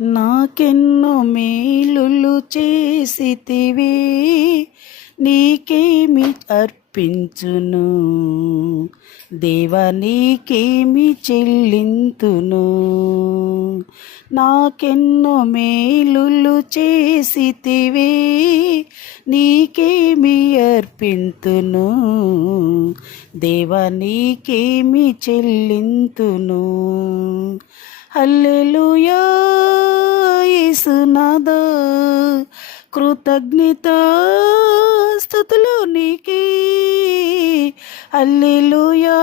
నాకెన్నో మేలులు చేసితివి, నీకేమి అర్పించును దేవా, నీకేమి చెల్లింతును. నాకెన్నో మేలులు చేసితివి, నీకేమి అర్పింతును దేవా, నీకేమి చెల్లింతును. హల్లెలూయా యేసునాథా, కృతజ్ఞతా స్తుతులు నీకే. హల్లెలూయా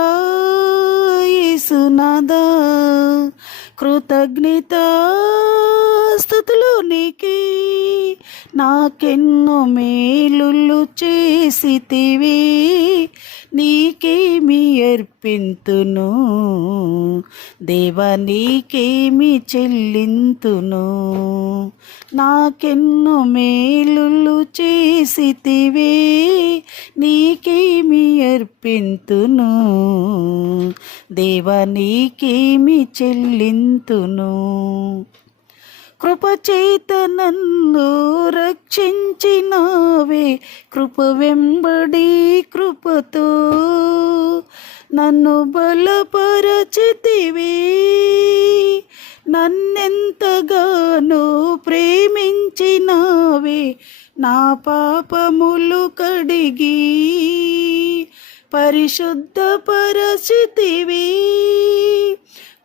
యేసునాథా, కృతజ్ఞతా స్తుతులు నీకే. నాకెన్నో మేలులు చేసితివి, నీకేమి అర్పింతును దేవా, నీకేమి చెల్లింతును. నాకెన్నో మేలులు చేసితివి, నీకేమి అర్పింతును దేవా, నీకేమి చెల్లింతును. కృపచేత నన్ను రక్షించినావే, కృప వెంబడి కృపతో నన్ను బలపరచితివి. నన్నెంతగానో ప్రేమించినావే, నా పాపములు కడిగి పరిశుద్ధపరచితివి.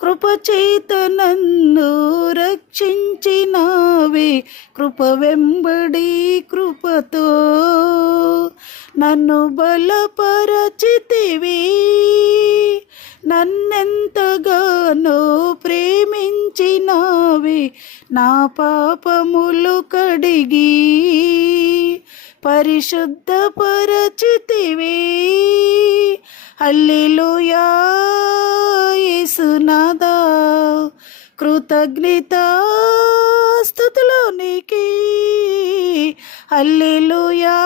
కృపచేత నన్ను రక్షించినావే, కృప వెంబడి కృపతో నన్ను బలపరచితివి. నన్నెంతగానో ప్రేమించినావే, నా పాపములు కడిగి పరిశుద్ధపరచితివి. హల్లెలూయా యేసునాథా, కృతజ్ఞతా స్తుతులు నీకే. హల్లెలూయా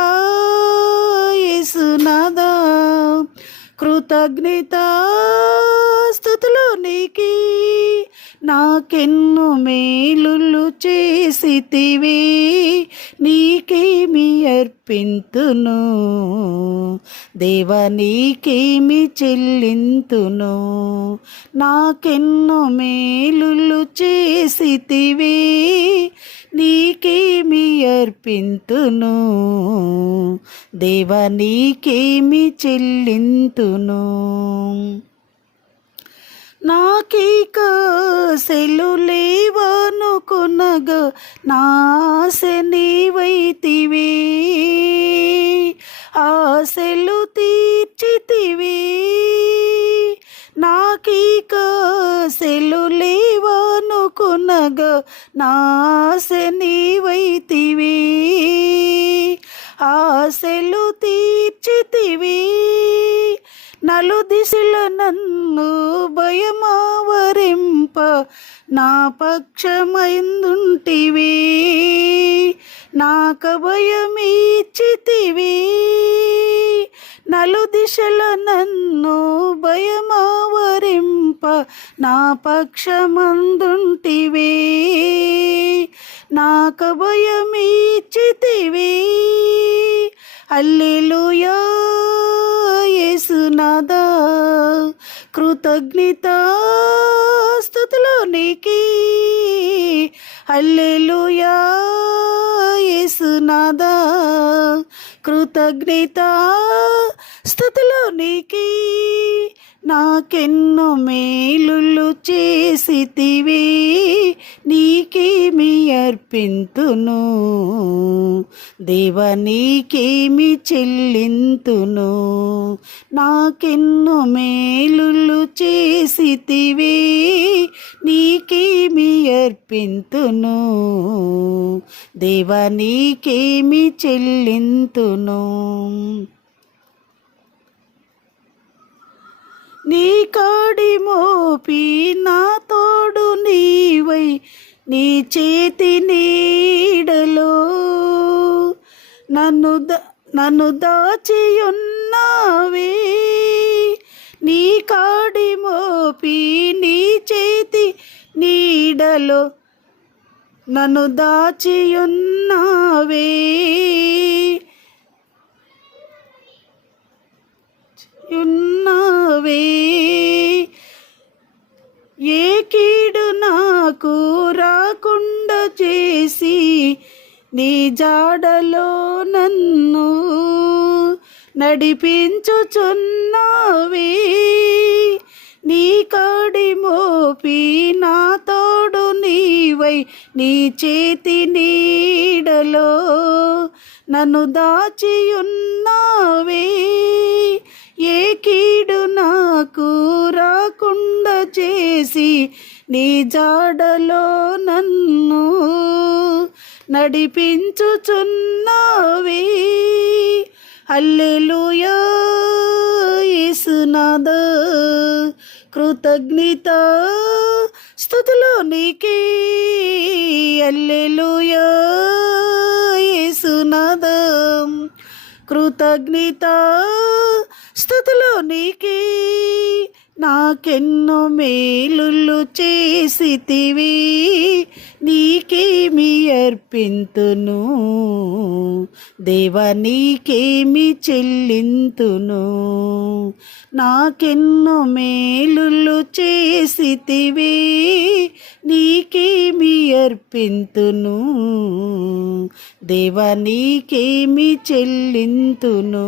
యేసునాథా, కృతజ్ఞతా స్తుతులు నీకే. నాకెన్నో మేలులు చేసితివి, నీకేమి అర్పింతును దేవా, నీకేమి చెల్లింతును. నాకెన్నో మేలులు చేసితివి, నీకేమి అర్పింతును దేవా, నీకేమి చెల్లింతును. నాకీక సెలులేవనుకునగా నాశ నీవైతివి. ఆశలు తీర్చితివి. నాకీక సెలులేవనుకునగా నాశ నీవైతివి. ఆశలు తీర్చితివి. నలుదిశల నన్ను భయమావరింప నా పక్షమైందుంటివి. నాక భయమిచ్చితివి. నలుదిశల నన్ను భయమావరింప నా పక్షమందుంటివి. నాక భయమిచ్చితివి. హల్లెలూయా యేసునాథా, కృతజ్ఞతా స్తుతులు నీకే. హల్లెలూయా యేసునాథా, కృతజ్ఞతా స్తుతులు నీకే. నాకెన్నో మేలులు చేసితివి, నీకేమి అర్పింతును దేవా, నీకేమి చెల్లింతును. నాకెన్నో మేలులు చేసితివి, నీకేమి అర్పింతును దేవా, నీకేమి చెల్లింతును. నీ కాడి మోపి నా తోడు నీవై, నీ చేతి నీడలో నన్ను దాచియున్నావే. నీ కాడి మోపి నీ చేతి నీడలో నన్ను దాచియున్నావే ఉన్నావే ఏ కీడు నాకు రాకుండా చేసి నీ జాడలో నన్ను నడిపించుచున్నావే నీ కాడి మోపి నా తోడు నీవై నీ చేతి నీడలో నన్ను దాచియున్నావే ఏ కీడు నాకు రాకుండా చేసి నీ జాడలో నన్ను నడిపించుచున్నావే హల్లెలూయా యేసునాథా కృతజ్ఞత స్తుతులు నీకే హల్లెలూయా యేసునాథా కృతజ్ఞత స్తుతులు నీకే నాకెన్నో మేలులు చేసితివి నీకేమి అర్పింతును దేవా నీకేమి చెల్లింతును నాకెన్నో మేలులు చేసితివి నీకేమి అర్పింతును దేవా నీకేమి చెల్లింతును.